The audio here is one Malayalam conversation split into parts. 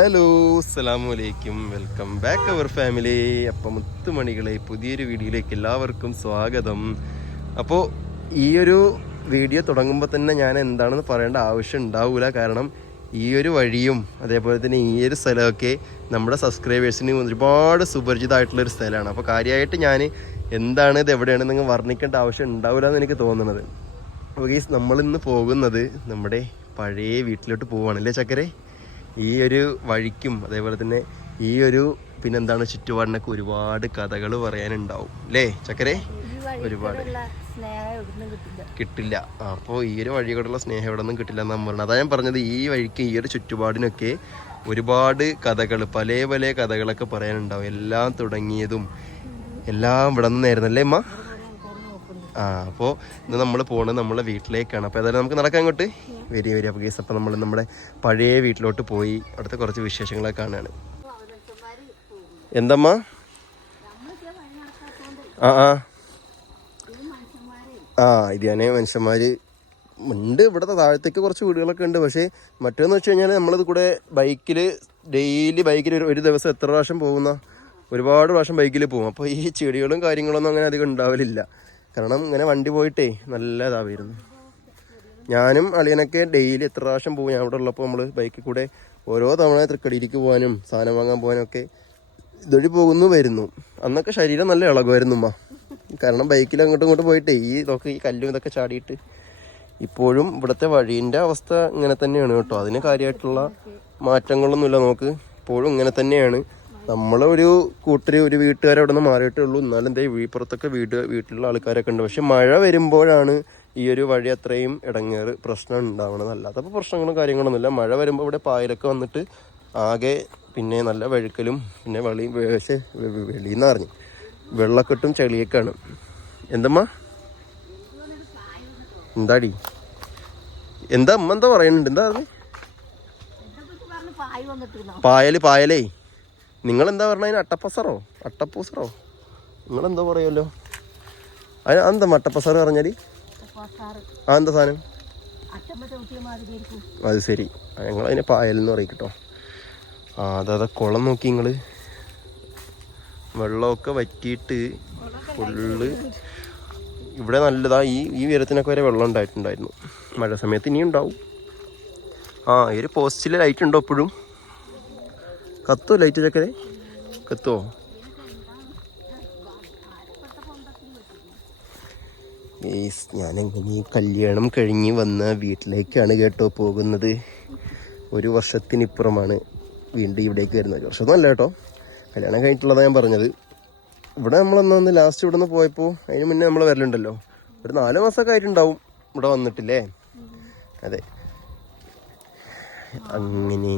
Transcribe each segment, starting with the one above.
ഹലോ അസ്സലാമു അലൈക്കും വെൽക്കം ബാക്ക് അവർ ഫാമിലി. അപ്പം മുത്തുമണികളെ പുതിയൊരു വീഡിയോയിലേക്ക് എല്ലാവർക്കും സ്വാഗതം. അപ്പോ ഈ ഒരു വീഡിയോ തുടങ്ങുമ്പോൾ തന്നെ ഞാൻ എന്താണെന്ന് പറയേണ്ട ആവശ്യം ഉണ്ടാവില്ല കാരണം ഈ ഒരു വഴിയും അതേപോലെ തന്നെ ഈ ഒരു സ്ഥലമൊക്കെ നമ്മുടെ സബ്സ്ക്രൈബേഴ്സിന് ഒരുപാട് സുപരിചിതമായിട്ടുള്ളൊരു സ്ഥലമാണ്. അപ്പോൾ കാര്യമായിട്ട് ഞാൻ എന്താണ് ഇത് എവിടെയാണ് നിങ്ങൾ വർണിക്കേണ്ട ആവശ്യം ഉണ്ടാവില്ല എന്ന് എനിക്ക് തോന്നുന്നത്. അപ്പോൾ ഗീസ് നമ്മളിന്ന് പോകുന്നത് നമ്മുടെ പഴയ വീട്ടിലോട്ട് പോവുകയാണല്ലേ ചക്കരെ? ഈ ഒരു വഴിക്കും അതേപോലെ തന്നെ ഈ ഒരു പിന്നെന്താണ് ചുറ്റുപാടിനൊക്കെ ഒരുപാട് കഥകൾ പറയാനുണ്ടാവും അല്ലേ ചക്കരേ? ഒരുപാട്. കിട്ടില്ല. അപ്പോൾ ഈ ഒരു വഴിയോടുള്ള സ്നേഹം ഇവിടെ നിന്നും കിട്ടില്ല എന്നാണ് പറഞ്ഞത്. അതാ ഞാൻ പറഞ്ഞത് ഈ വഴിക്ക് ഈ ഒരു ചുറ്റുപാടിനൊക്കെ ഒരുപാട് കഥകൾ പല പല കഥകളൊക്കെ പറയാനുണ്ടാവും. എല്ലാം തുടങ്ങിയതും എല്ലാം ഇവിടെ നിന്നായിരുന്നു അമ്മ? ആ അപ്പോൾ ഇന്ന് നമ്മൾ പോണത് നമ്മളെ വീട്ടിലേക്കാണ്. അപ്പോൾ ഏതായാലും നമുക്ക് നടക്കാൻ അങ്ങോട്ട്. വരിക വരിക അപ്പോൾ ഗേസ് അപ്പോൾ നമ്മൾ നമ്മുടെ പഴയ വീട്ടിലോട്ട് പോയി അവിടുത്തെ കുറച്ച് വിശേഷങ്ങളൊക്കെ കാണുകയാണ്. എന്തമ്മ? ആ ആ. ആ ഇരിയാനെ മനുഷ്യന്മാർ ഉണ്ട്. ഇവിടുത്തെ താഴത്തേക്ക് കുറച്ച് വീടുകളൊക്കെ ഉണ്ട്. പക്ഷേ മറ്റേന്ന് വെച്ച് കഴിഞ്ഞാൽ നമ്മളിത് കൂടെ ബൈക്കിൽ ഡെയിലി ബൈക്കിൽ ഒരു ദിവസം എത്ര പ്രാവശ്യം പോകുന്ന ഒരുപാട് പ്രാവശ്യം ബൈക്കിൽ പോകും. അപ്പോൾ ഈ ചെടികളും കാര്യങ്ങളൊന്നും അങ്ങനെ അധികം ഉണ്ടാവലില്ല. കാരണം ഇങ്ങനെ വണ്ടി പോയിട്ടേ നല്ല ഇതാവായിരുന്നു. ഞാനും അളിയനൊക്കെ ഡെയിലി എത്ര പ്രാവശ്യം പോകും. ഞാൻ ഇവിടെ ഉള്ളപ്പോൾ നമ്മൾ ബൈക്കിൽ കൂടെ ഓരോ തവണ തൃക്കടിയിലേക്ക് പോകാനും സാധനം വാങ്ങാൻ പോകാനും ഒക്കെ ഇതുവഴി പോകുന്നു വരുന്നു. അന്നൊക്കെ ശരീരം നല്ല ഇളകുമായിരുന്നു ഉമ്മ. കാരണം ബൈക്കിൽ അങ്ങോട്ടും ഇങ്ങോട്ടും പോയിട്ടേ ഈ ഇതൊക്കെ ഈ കല്ലും ഇതൊക്കെ ചാടിയിട്ട് ഇപ്പോഴും ഇവിടുത്തെ വഴീന്റെ അവസ്ഥ ഇങ്ങനെ തന്നെയാണ് കേട്ടോ. അതിന് കാര്യമായിട്ടുള്ള മാറ്റങ്ങളൊന്നുമില്ല നമുക്ക്. ഇപ്പോഴും ഇങ്ങനെ തന്നെയാണ്. നമ്മളെ ഒരു കൂട്ടര് ഒരു വീട്ടുകാരെ അവിടെ നിന്ന് മാറിയിട്ടേ ഉള്ളൂ. എന്നാലും എന്തേ വീപ്പുറത്തൊക്കെ വീട് വീട്ടിലുള്ള ആൾക്കാരൊക്കെ ഉണ്ട്. പക്ഷെ മഴ വരുമ്പോഴാണ് ഈ ഒരു വഴി അത്രയും ഇടങ്ങേറ് പ്രശ്നം ഉണ്ടാവണത്. അല്ലാത്തപ്പോൾ പ്രശ്നങ്ങളും കാര്യങ്ങളൊന്നുമില്ല മഴ വരുമ്പോൾ ഇവിടെ പായലൊക്കെ വന്നിട്ട് ആകെ പിന്നെ നല്ല വഴുക്കലും പിന്നെ വെളി പക്ഷേ വെളിയെന്ന് പറഞ്ഞു. വെള്ളക്കെട്ടും ചെളിയൊക്കെയാണ്. എന്തമ്മ? എന്താടി? എന്താ അമ്മ എന്താ പറയുന്നുണ്ട് എന്താ പറഞ്ഞേ പായൽ പായലേ? നിങ്ങൾ എന്താ പറഞ്ഞ അട്ടപ്പസറോ? അട്ടപ്പൂസറോ? നിങ്ങൾ എന്താ പറയുമല്ലോ അതിന് എന്താ അട്ടപ്പസറ് പറഞ്ഞാൽ? ആ എന്താ സാധനം? അത് ശരി. ഞങ്ങൾ അതിനെ പായലെന്ന് പറയും കേട്ടോ. ആ അതാ കുളം നോക്കി നിങ്ങൾ വെള്ളമൊക്കെ വറ്റിയിട്ട് ഫുള്ള് ഇവിടെ നല്ലതാ ഈ ഈ ഉയരത്തിനൊക്കെ വരെ വെള്ളം ഉണ്ടായിട്ടുണ്ടായിരുന്നു. മഴ സമയത്ത് ഇനിയും ഉണ്ടാവും. ആ ഈ ഒരു പോസ്റ്റിൽ ലൈറ്റ് ഉണ്ടോ എപ്പോഴും കത്തോ ലൈറ്റ് ചക്കരെ കത്തോ? ഞാനെങ്ങനെ കല്യാണം കഴിഞ്ഞ് വന്ന വീട്ടിലേക്കാണ് കേട്ടോ പോകുന്നത്. ഒരു വർഷത്തിനിപ്പുറമാണ് വീണ്ടും ഇവിടേക്ക് വരുന്നത്. ഒരു വർഷം അല്ല കേട്ടോ. കല്യാണം കഴിഞ്ഞിട്ടുള്ളതാണ് ഞാൻ പറഞ്ഞത്. ഇവിടെ നമ്മളൊന്ന് ലാസ്റ്റ് ഇവിടെ നിന്ന് പോയപ്പോൾ അതിന് മുന്നേ നമ്മൾ വരലുണ്ടല്ലോ. ഒരു നാല് മാസമൊക്കെ ആയിട്ടുണ്ടാവും ഇവിടെ വന്നിട്ടില്ലേ? അതെ. അങ്ങനെ.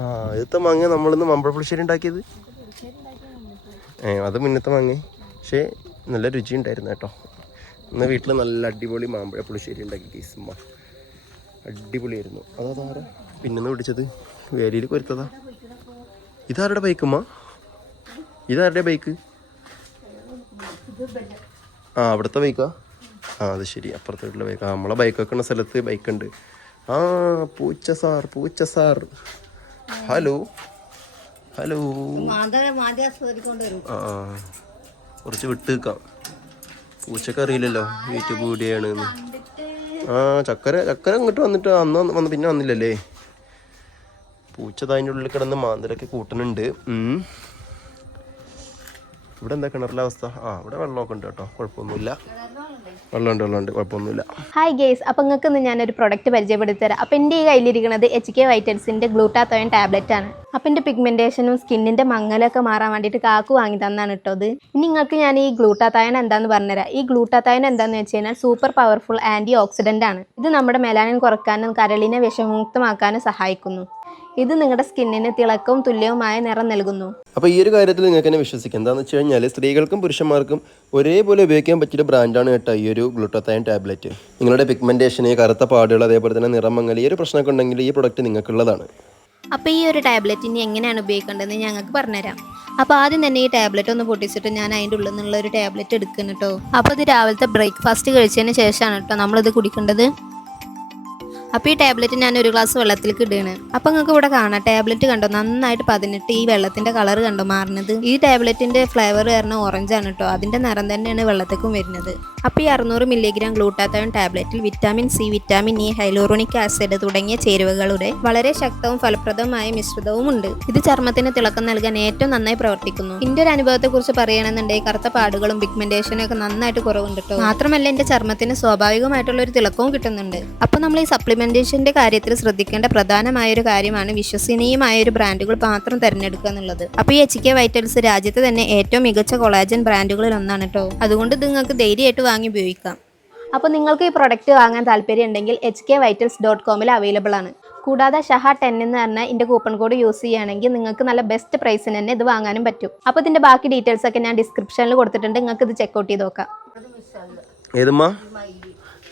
ആ ഇതിത്തെ മാങ്ങ നമ്മളിന്ന് മമ്പഴപ്പുളിശ്ശേരി ഉണ്ടാക്കിയത്. ഏ അത് മുന്നത്തെ മാങ്ങ. പക്ഷേ നല്ല രുചി ഉണ്ടായിരുന്നു കേട്ടോ. ഇന്ന് വീട്ടിൽ നല്ല അടിപൊളി മാമ്പഴ പുളിശ്ശേരി ഉണ്ടാക്കി കേസുമ്മ അടിപൊളിയായിരുന്നു. അതാ താര പിന്നെന്ന് പിടിച്ചത്? വേലിയിൽ കൊരുത്തതാ. ഇതാരുടെ ബൈക്കുമ്മ ഇതാരുടെ ബൈക്ക് ആ അവിടുത്തെ ബൈക്കാ ആ? അത് ശരി. അപ്പുറത്തെ വീട്ടിലെ ബൈക്കാ നമ്മളെ ബൈക്ക് വെക്കുന്ന സ്ഥലത്ത് ബൈക്കുണ്ട് ആ പൂച്ച സാർ പൂച്ച സാർ. ഹലോ. ഹലോ. ആ കുറച്ച് വിട്ട് നിൽക്കാം പൂച്ചക്ക് അറിയില്ലല്ലോ യൂട്യൂബ് കൂടിയാണ് ആണ് ആ ചക്കര ചക്കര ഇങ്ങോട്ട് വന്നിട്ട് അന്ന് വന്ന് പിന്നെ വന്നില്ലല്ലേ? പൂച്ച അതിന്റെ ഉള്ളിൽ കിടന്ന് മാന്തലൊക്കെ കൂട്ടണുണ്ട്. ഉം. ഇവിടെ എന്താ കിണറിലെ അവസ്ഥ? ആ ഇവിടെ വെള്ളമൊക്കെ ഉണ്ട് കേട്ടോ. കുഴപ്പമൊന്നുമില്ല. വെള്ളമുണ്ട്. വെള്ളമുണ്ട് കുഴപ്പമൊന്നുമില്ല. ഹായ് ഗേസ് അപ്പം നിങ്ങൾക്ക് ഇന്ന് ഞാനൊരു പ്രൊഡക്റ്റ് പരിചയപ്പെടുത്തി തരാം അപ്പം എന്റെ ഈ കയ്യിലിരിക്കുന്നത് എച്ച് കെ വൈറ്റൽസിന്റെ ഗ്ലൂട്ടാത്തോയൻ ടാബ്ലറ്റ് ആണ്. അപ്പം എന്റെ പിഗ്മെന്റേഷനും സ്കിന്നിന്റെ മങ്ങലൊക്കെ മാറാൻ വേണ്ടിയിട്ട് കാക്ക് വാങ്ങി തന്നാണ് കേട്ടത് ഇനി നിങ്ങൾക്ക് ഞാൻ ഈ ഗ്ലൂട്ടാത്തായൻ എന്താണെന്ന് പറഞ്ഞുതരാം. ഈ ഗ്ലൂട്ടാത്തായൻ എന്താണെന്ന് വെച്ച് കഴിഞ്ഞാൽ സൂപ്പർ പവർഫുൾ ആന്റി ഓക്സിഡന്റ് ആണ്. ഇത് നമ്മുടെ മെലാനിൻ കുറക്കാനും കരളിനെ വിഷമുക്തമാക്കാനും സഹായിക്കുന്നു. ഇത് നിങ്ങളുടെ സ്കിന്നിന് തിളക്കവും തുല്യവുമായ നിറം നൽകുന്നു. അപ്പോൾ ഈ ഒരു കാര്യത്തിൽ നിങ്ങൾക്ക് എന്നെ വിശ്വസിക്കാം. എന്താണെന്ന് വെച്ച് കഴിഞ്ഞാൽ സ്ത്രീകൾക്കും പുരുഷന്മാർക്കും ഒരേപോലെ ഉപയോഗിക്കാൻ പറ്റിയ ബ്രാൻഡാണ് കേട്ടോ ഈ ഒരു ഗ്ലൂട്ടോത്തൈൻ ടാബ്ലറ്റ് നിങ്ങളുടെ പിഗ്മെന്റേഷന് കറുത്ത പാടുകൾ അതേപോലെ തന്നെ നിറമങ്ങൽ ഈ ഒരു പ്രശ്നമൊക്കെ ഉണ്ടെങ്കിൽ ഈ പ്രൊഡക്റ്റ് നിങ്ങൾക്കുള്ളതാണ്. അപ്പോൾ ഈ ഒരു ടാബ്ലറ്റ് ഇനി എങ്ങനെയാണ് ഉപയോഗിക്കേണ്ടതെന്ന് ഞങ്ങൾക്ക് പറഞ്ഞുതരാം. അപ്പോൾ ആദ്യം തന്നെ ഈ ടാബ്ലറ്റ് ഒന്ന് പൊട്ടിച്ചിട്ട് ഞാൻ അതിന്റെ ഉള്ളിൽ നിന്നുള്ള ഒരു ടാബ്ലറ്റ് എടുക്കുന്നു കേട്ടോ. അപ്പോൾ ഇത് രാവിലത്തെ ബ്രേക്ക്ഫാസ്റ്റ് കഴിച്ചതിന് ശേഷമാണ് കേട്ടോ നമ്മളിത് കുടിക്കേണ്ടത്. അപ്പോൾ ഈ ടാബ്ലറ്റ് ഞാൻ ഒരു ഗ്ലാസ് വെള്ളത്തിലേക്ക് ഇടുകയാണ്. അപ്പോൾ നിങ്ങൾക്ക് ഇവിടെ കാണാം ടാബ്ലറ്റ് കണ്ടോ? നന്നായിട്ട് പതിനെട്ട് ഈ വെള്ളത്തിന്റെ കളർ കണ്ടോ മാറുന്നത്? ഈ ടാബ്ലറ്റിന്റെ ഫ്ലേവർ കാരണം ഓറഞ്ച് ആണ് കേട്ടോ അതിന്റെ നിറം തന്നെയാണ് വെള്ളത്തേക്കും വരുന്നത്. അപ്പോൾ ഈ അറുന്നൂറ് milligram glutathione ടാബ്ലറ്റിൽ vitamin C vitamin E hyaluronic acid തുടങ്ങിയ ചേരുവകളുടെ വളരെ ശക്തവും ഫലപ്രദമായ മിശ്രിതവും ഉണ്ട്. ഇത് ചർമ്മത്തിന് തിളക്കം നൽകാൻ ഏറ്റവും നന്നായി പ്രവർത്തിക്കുന്നു. എന്റെ ഒരു അനുഭവത്തെ കുറിച്ച് പറയുകയാണെന്നുണ്ടെങ്കിൽ കറുത്ത പാടുകളും പിഗ്മെന്റേഷനും ഒക്കെ നന്നായിട്ട് കുറവുണ്ട് കേട്ടോ മാത്രമല്ല എന്റെ ചർമ്മത്തിന് സ്വാഭാവികമായിട്ടുള്ള ഒരു തിളക്കവും കിട്ടുന്നുണ്ട്. അപ്പോൾ നമ്മൾ ഈ സപ്ലിമെന്റേഷന്റെ കാര്യത്തിൽ ശ്രദ്ധിക്കേണ്ട പ്രധാനമായ ഒരു കാര്യമാണ് വിശ്വസനീയമായ ഒരു ബ്രാൻഡുകൾ മാത്രം തിരഞ്ഞെടുക്കുക എന്നുള്ളത്. അപ്പോൾ ഈ എച്ച് കെ വൈറ്റൽസ് രാജ്യത്ത് തന്നെ ഏറ്റവും മികച്ച കൊളാജൻ ബ്രാൻഡുകളിൽ ഒന്നാണ് കേട്ടോ അതുകൊണ്ട് ഇത് നിങ്ങൾക്ക് ധൈര്യമായിട്ട് വാങ്ങി ഉപയോഗിക്കാം. അപ്പോൾ നിങ്ങൾക്ക് ഈ പ്രൊഡക്റ്റ് വാങ്ങാൻ താല്പര്യം ഉണ്ടെങ്കിൽ എച്ച് കെ വൈറ്റൽസ് ഡോട്ട് കോമിൽ അവൈലബിൾ ആണ്. കൂടാതെ ഷഹ ടെൻ എന്ന് പറഞ്ഞ എന്റെ കൂപ്പൺ കോഡ് യൂസ് ചെയ്യുകയാണെങ്കിൽ നിങ്ങൾക്ക് നല്ല ബെസ്റ്റ് പ്രൈസിന് തന്നെ ഇത് വാങ്ങാനും പറ്റും. അപ്പോൾ ഇതിന്റെ ബാക്കി ഡീറ്റെയിൽസ് ഒക്കെ ഞാൻ ഡിസ്ക്രിപ്ഷനിൽ കൊടുത്തിട്ടുണ്ട്. നിങ്ങൾക്ക് ഇത് ചെക്കൗട്ട് ചെയ്ത് നോക്കാം.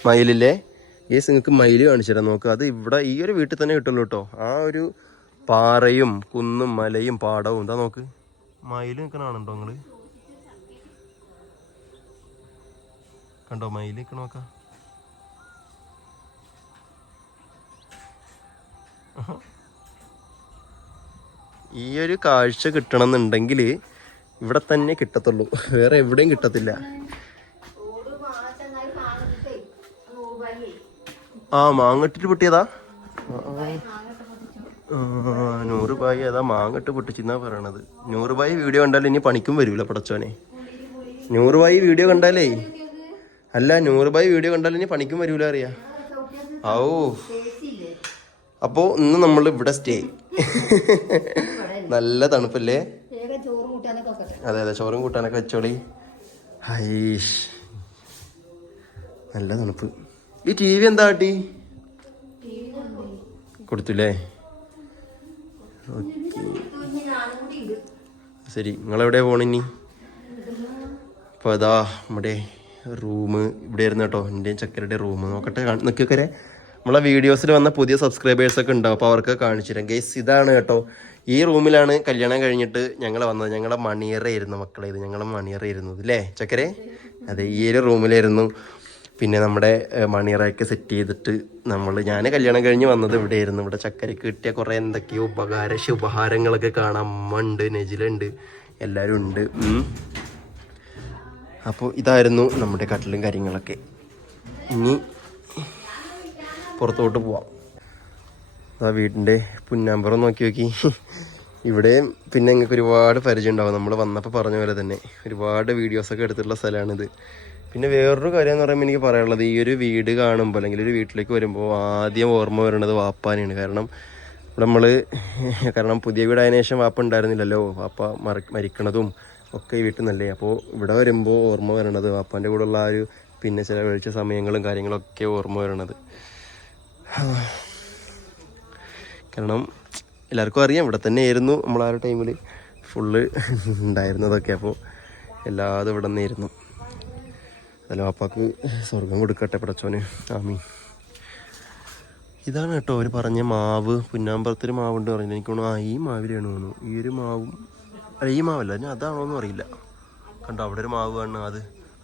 മയിലില്ലേ? യേസ് നിങ്ങൾക്ക് മയിൽ കാണിച്ചു തരാം നോക്ക് അത് ഇവിടെ ഈ ഒരു വീട്ടിൽ തന്നെ കിട്ടുള്ളൂ കേട്ടോ ആ ഒരു പാറയും കുന്നും മലയും പാടവും. എന്താ നോക്ക്. മയിൽ നിൽക്കണാണുണ്ടോ നിങ്ങൾ? കണ്ടോ മയിൽ നിൽക്കണ നോക്കാം. ഈ ഒരു കാഴ്ച കിട്ടണം എന്നുണ്ടെങ്കിൽ ഇവിടെ തന്നെ കിട്ടത്തുള്ളൂ. വേറെ എവിടെയും കിട്ടത്തില്ല. ആ മാങ്ങട്ടിട്ട് പൊട്ടിയതാ? നൂറ് ബായി അതാ മാങ്ങട്ട് പൊട്ടിച്ചെന്നാ പറയണത്. നൂറ് ബായി വീഡിയോ കണ്ടാൽ ഇനി പണിക്കും വരൂല പടച്ചോനെ. നൂറ് ബായി വീഡിയോ കണ്ടാലേ? അല്ല നൂറ് ബായി വീഡിയോ കണ്ടാൽ ഇനി പണിക്കും വരൂല അറിയാ. ഔ. അപ്പോ ഇന്ന് നമ്മൾ ഇവിടെ സ്റ്റേ. നല്ല തണുപ്പല്ലേ? അതെ അതെ ചോറും കൂട്ടാനൊക്കെ വെച്ചോളി. ഹൈഷ്. നല്ല തണുപ്പ്. ഈ ടി വി എന്താ കാട്ടി? കൊടുത്തില്ലേ. ശരി നിങ്ങളെവിടെ പോണിനി അപ്പോൾ അതാ നമ്മുടെ റൂം ഇവിടെ ആയിരുന്നു കേട്ടോ എന്റെ ചക്കരയുടെ റൂം. നോക്കട്ടെ നിൽക്കരെ നമ്മളെ വീഡിയോസിൽ വന്ന പുതിയ സബ്സ്ക്രൈബേഴ്സ് ഒക്കെ ഉണ്ടാവും അപ്പോൾ അവർക്ക് കാണിച്ചു തരാം ഗൈസ് ഇതാണ് കേട്ടോ. ഈ റൂമിലാണ് കല്യാണം കഴിഞ്ഞിട്ട് ഞങ്ങൾ വന്നത്. ഞങ്ങളെ മണിയറായിരുന്നു മക്കളെ ഇത്. ഞങ്ങളെ മണിയറായിരുന്നു അല്ലേ ചക്കരെ? അതെ ഈ ഒരു റൂമിലായിരുന്നു. പിന്നെ നമ്മുടെ മണിയറയൊക്കെ സെറ്റ് ചെയ്തിട്ട് നമ്മൾ ഞാൻ കല്യാണം കഴിഞ്ഞ് വന്നത് ഇവിടെയായിരുന്നു. ഇവിടെ ചക്കരയ്ക്ക് കിട്ടിയ കുറേ എന്തൊക്കെയോ ഉപകാര ശുപഹാരങ്ങളൊക്കെ കാണാം. അമ്മ ഉണ്ട് നെജിലുണ്ട് എല്ലാവരും ഉണ്ട്. അപ്പോൾ ഇതായിരുന്നു നമ്മുടെ കട്ടിലും കാര്യങ്ങളൊക്കെ. ഇനി പുറത്തോട്ട് പോവാം. ആ വീടിന്റെ പുന്നാമ്പറം നോക്കി നോക്കി. ഇവിടെ പിന്നെ നിങ്ങൾക്ക് ഒരുപാട് പരിചയം ഉണ്ടാവും. നമ്മൾ വന്നപ്പോൾ പറഞ്ഞ പോലെ തന്നെ ഒരുപാട് വീഡിയോസൊക്കെ എടുത്തിട്ടുള്ള സ്ഥലമാണിത്. പിന്നെ വേറൊരു കാര്യം എന്ന് പറയുമ്പോൾ എനിക്ക് പറയാനുള്ളത് ഈ ഒരു വീട് കാണുമ്പോൾ അല്ലെങ്കിൽ ഒരു വീട്ടിലേക്ക് വരുമ്പോൾ ആദ്യം ഓർമ്മ വരുന്നത് വാപ്പാനെയാണ്. കാരണം നമ്മൾ കാരണം പുതിയ വീടായതിനു ശേഷം വാപ്പ ഉണ്ടായിരുന്നില്ലല്ലോ. വാപ്പ മറി മരിക്കണതും ഒക്കെ ഈ വീട്ടിൽ നിന്നല്ലേ അപ്പോൾ ഇവിടെ വരുമ്പോൾ ഓർമ്മ വരണത് വാപ്പാന്റെ കൂടെയുള്ള ആ ഒരു പിന്നെ ചിലവഴിച്ച സമയങ്ങളും കാര്യങ്ങളൊക്കെ ഓർമ്മ വരണത്. കാരണം എല്ലാവർക്കും അറിയാം ഇവിടെ തന്നെ ആയിരുന്നു നമ്മൾ ആ ഒരു ടൈമിൽ ഫുള്ള് ഉണ്ടായിരുന്നതൊക്കെ. അപ്പോൾ എല്ലാതും ഇവിടെ നിന്നായിരുന്നു. അല്ല അപ്പാക്ക് സ്വർഗം കൊടുക്കട്ടെ പടച്ചോന്. ആമീ ഇതാണ് കേട്ടോ അവർ പറഞ്ഞ മാവ്. പുന്നാമ്പറത്തൊരു മാവുണ്ട് പറഞ്ഞു എനിക്ക് തോന്നുന്നു ആ ഈ മാവിലാണ് തോന്നുന്നു. ഈ ഒരു മാവും അല്ല ഈ മാവല്ല ഞാൻ അതാണോ എന്ന് അറിയില്ല. കണ്ടോ അവിടെ ഒരു മാവ് കാണുന്നു അത്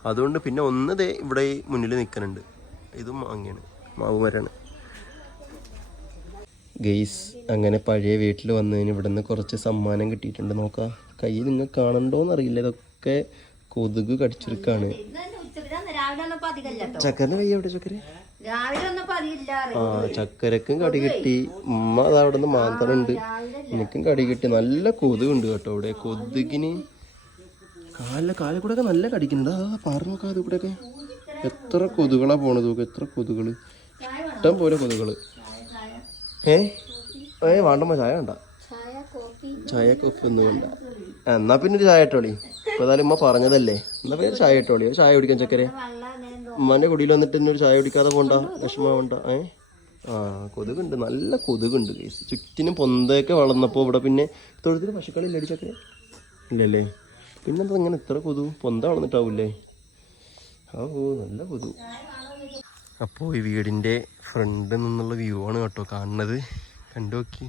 അതുകൊണ്ട് പിന്നെ ഒന്ന് ദേ ഇവിടെ മുന്നിൽ നിൽക്കുന്നുണ്ട്. ഇതും മാങ്ങയാണ് മാവ് മരാണ് ഗെയ്സ് അങ്ങനെ പഴയ വീട്ടിൽ വന്നതിന് ഇവിടെ നിന്ന് കുറച്ച് സമ്മാനം കിട്ടിയിട്ടുണ്ട്. നോക്കാം കൈ നിങ്ങൾ കാണണ്ടോന്ന് അറിയില്ല. ഇതൊക്കെ കൊതുക് കടിച്ചെടുക്കാണ് രാവിലെ അധികമില്ല ചക്കരന്റെ കൈ എവിടെ ചക്കര? രാവിലെ അധികമില്ല ആ ചക്കരക്കും കടി കിട്ടി. ഉമ്മ അത് അവിടെ നിന്ന് മാന്തലുണ്ട് എനിക്കും കടി കിട്ടി. നല്ല കൊതുകുണ്ട് കേട്ടോ അവിടെ കൊതുകിന് കാലിലെ കാലിൽ കൂടെ ഒക്കെ നല്ല കടിക്കുന്നുണ്ട്. ആ പറഞ്ഞു നോക്കാം അത് കൂടെ ഒക്കെ. എത്ര കൊതുകളാ പോണത് നോക്ക്. എത്ര കൊതുകൾ. ഇഷ്ടം പോലെ കൊതുകൾ. ഏ? ഏ വേണ്ടമ്മ ചായ വേണ്ട. ചായ കോഫി ഒന്നും വേണ്ട. എന്നാ പിന്നെ ഒരു ചായ ഇട്ടോളി. ഇപ്പൊ ഏതായാലും ഉമ്മ പറഞ്ഞതല്ലേ. എന്നാ പിന്നെ ചായ ഇട്ടോളി. ഒരു ചായ കുടിക്കാൻ ചക്കരെ. ഉമ്മാന്റെ കുടിയിൽ വന്നിട്ട് എന്നെ ഒരു ചായ കുടിക്കാതെ പോണ്ട വിഷമാവണ്ട ഏ? ആ കൊതുകുണ്ട് നല്ല കൊതുകുണ്ട് കേസ് ചുറ്റിനും പൊന്തയൊക്കെ വളർന്നപ്പോൾ ഇവിടെ പിന്നെ തൊഴുത്തിൽ പശുക്കളില്ല ഇല്ലടിച്ചൊക്കെ ഇല്ലല്ലേ. പിന്നെന്താ ഇങ്ങനെ ഇത്ര കൊതു? പൊന്ത വളർന്നിട്ടാവൂലേ ആ ഓ നല്ല കൊതു. അപ്പോൾ ഈ വീടിന്റെ ഫ്രണ്ടിൽ നിന്നുള്ള വ്യൂ ആണ് കേട്ടോ കാണുന്നത്. കണ്ടു നോക്കി.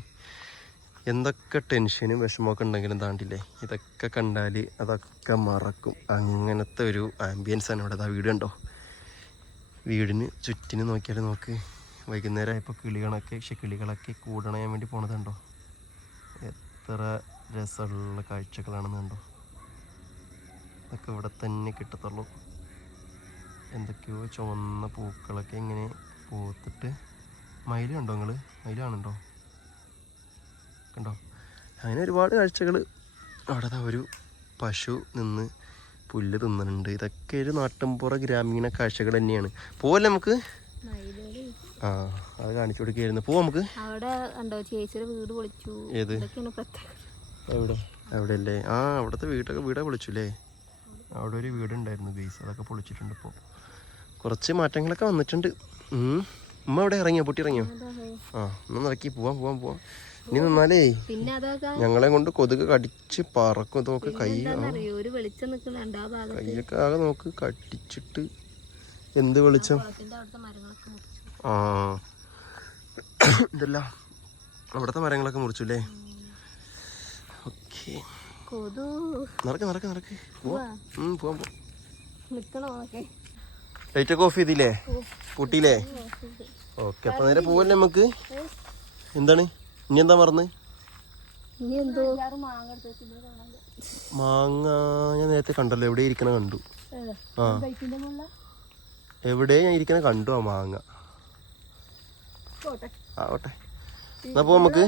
എന്തൊക്കെ ടെൻഷനും വിഷമമൊക്കെ ഉണ്ടെങ്കിലും താണ്ടില്ലേ. ഇതൊക്കെ കണ്ടാൽ അതൊക്കെ മറക്കും. അങ്ങനത്തെ ഒരു ആംബിയൻസ് ആണ് ഇവിടെ ആ വീട് കണ്ടോ. വീടിന് ചുറ്റിന് നോക്കിയാൽ നോക്ക് വൈകുന്നേരം ആയപ്പോൾ കിളികളൊക്കെ പക്ഷെ കിളികളൊക്കെ കൂടണയാൻ വേണ്ടി പോണതുണ്ടോ എത്ര രസമുള്ള കാഴ്ചകളാണെന്ന് കണ്ടോ? ഇതൊക്കെ ഇവിടെ തന്നെ കിട്ടത്തുള്ളൂ. എന്തൊക്കെയോ ചുവന്ന പൂക്കളൊക്കെ ഇങ്ങനെ പൂത്തിട്ട് മയിലുണ്ടോ നിങ്ങൾ മയിലാണുണ്ടോ കണ്ടോ? അങ്ങനെ ഒരുപാട് കാഴ്ചകൾ അവിടെ ഒരു പശു നിന്ന് പുല്ല് തിന്നുന്നുണ്ട്. ഇതൊക്കെ ഒരു നാട്ടിൻപുറ ഗ്രാമീണ കാഴ്ചകൾ തന്നെയാണ്. പോവല്ലേ നമുക്ക്? ആ അത് കാണിച്ചു കൊടുക്കുകയായിരുന്നു. പോവാ നമുക്ക്? അവിടെ ചേച്ചിയുടെ വീട് പൊളിച്ചു. ഏത്? എവിടെ? അവിടെ അല്ലേ ആ അവിടുത്തെ വീട്ടൊക്കെ വീടൊക്കെ പൊളിച്ചുല്ലേ? അവിടെ ഒരു വീടുണ്ടായിരുന്നു ഗൈസ്. അതൊക്കെ പൊളിച്ചിട്ടുണ്ട് ഇപ്പോൾ കുറച്ച് മാറ്റങ്ങളൊക്കെ വന്നിട്ടുണ്ട്. ഉം. ഉമ്മ അവിടെ ഇറങ്ങിയോ? പൊട്ടി ഇറങ്ങിയോ? ആ ഒന്ന് ഇറക്കി പോവാം പോവാം പോവാം. ഇനി നിന്നാലേ പിന്നെ അതൊക്കെ ഞങ്ങളെ കൊണ്ട് കൊതുക് കടിച്ച് പറക്കും. ഇതൊക്കെ കൈ ഒരു വെളിച്ചം നിൽക്കുന്നുണ്ട് ആ ഭാഗത്ത്. കൈയൊക്കെ ആകെ നോക്ക് കടിച്ചിട്ട് എന്ത് വെളിച്ചം? ആ. ഇതല്ല അവിടുത്തെ മരങ്ങളൊക്കെ മുറിച്ചു അല്ലേ ഓക്കെ നടക്ക് നടക്ക് നടക്ക്. പോവാം പോവാം ലൈറ്റ് ഒക്കെ ഓഫ് ചെയ്തില്ലേ? കൂട്ടിയില്ലേ? ഓക്കെ അപ്പൊ നേരെ പോവല്ലേ നമുക്ക്? എന്താണ്? ഇനി എന്താ മറന്ന്? മാങ്ങ ഞാൻ നേരത്തെ കണ്ടല്ലോ എവിടെ ഇരിക്കണ കണ്ടു. ആ. എവിടെ ഞാൻ ഇരിക്കണ കണ്ടു ആ മാങ്ങ. ആവട്ടെ എന്നപ്പോ നമുക്ക്.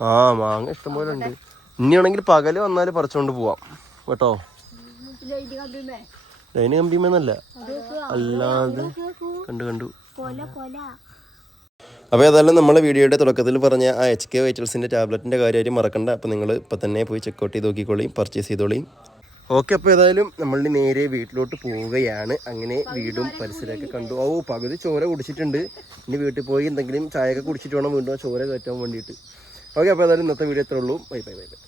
ആ മാങ്ങ ഇഷ്ടംപോലെ ഉണ്ട്. ഇനിയാണെങ്കിൽ പകൽ വന്നാൽ പറിച്ചോണ്ട് പോവാം. കേട്ടോ? ലൈന് കമ്പിമേ ലൈന് കമ്പിമെന്നല്ല അല്ലാതെ കണ്ടു കണ്ടു. കൊല കൊല. അപ്പോൾ ഏതായാലും നമ്മളെ വീഡിയോയുടെ തുടക്കത്തിൽ പറഞ്ഞ ആ എച്ച് കെ വൈറ്റൽസിന്റെ ടാബ്ലറ്റിന്റെ കാര്യമായിട്ട് മറക്കണ്ട. അപ്പോൾ നിങ്ങൾ ഇപ്പം തന്നെ പോയി ചെക്കൗട്ട് ചെയ്ത് നോക്കിക്കോളിയും പർച്ചേസ് ചെയ്തോളിയും ഓക്കെ അപ്പോൾ ഏതായാലും നമ്മൾ നേരെ വീട്ടിലോട്ട് പോവുകയാണ്. അങ്ങനെ വീടും പരിസരമൊക്കെ കണ്ടു. ഓ പകുതി ചോര കുടിച്ചിട്ടുണ്ട്. ഇനി വീട്ടിൽ പോയി എന്തെങ്കിലും ചായയൊക്കെ കുടിച്ചിട്ട് വേണം വീണ്ടും ചോര കയറ്റാൻ വേണ്ടിയിട്ട്. ഓക്കെ അപ്പോൾ ഏതായാലും ഇന്നത്തെ വീഡിയോ എത്ര ഉള്ളൂ. Bye bye bye bye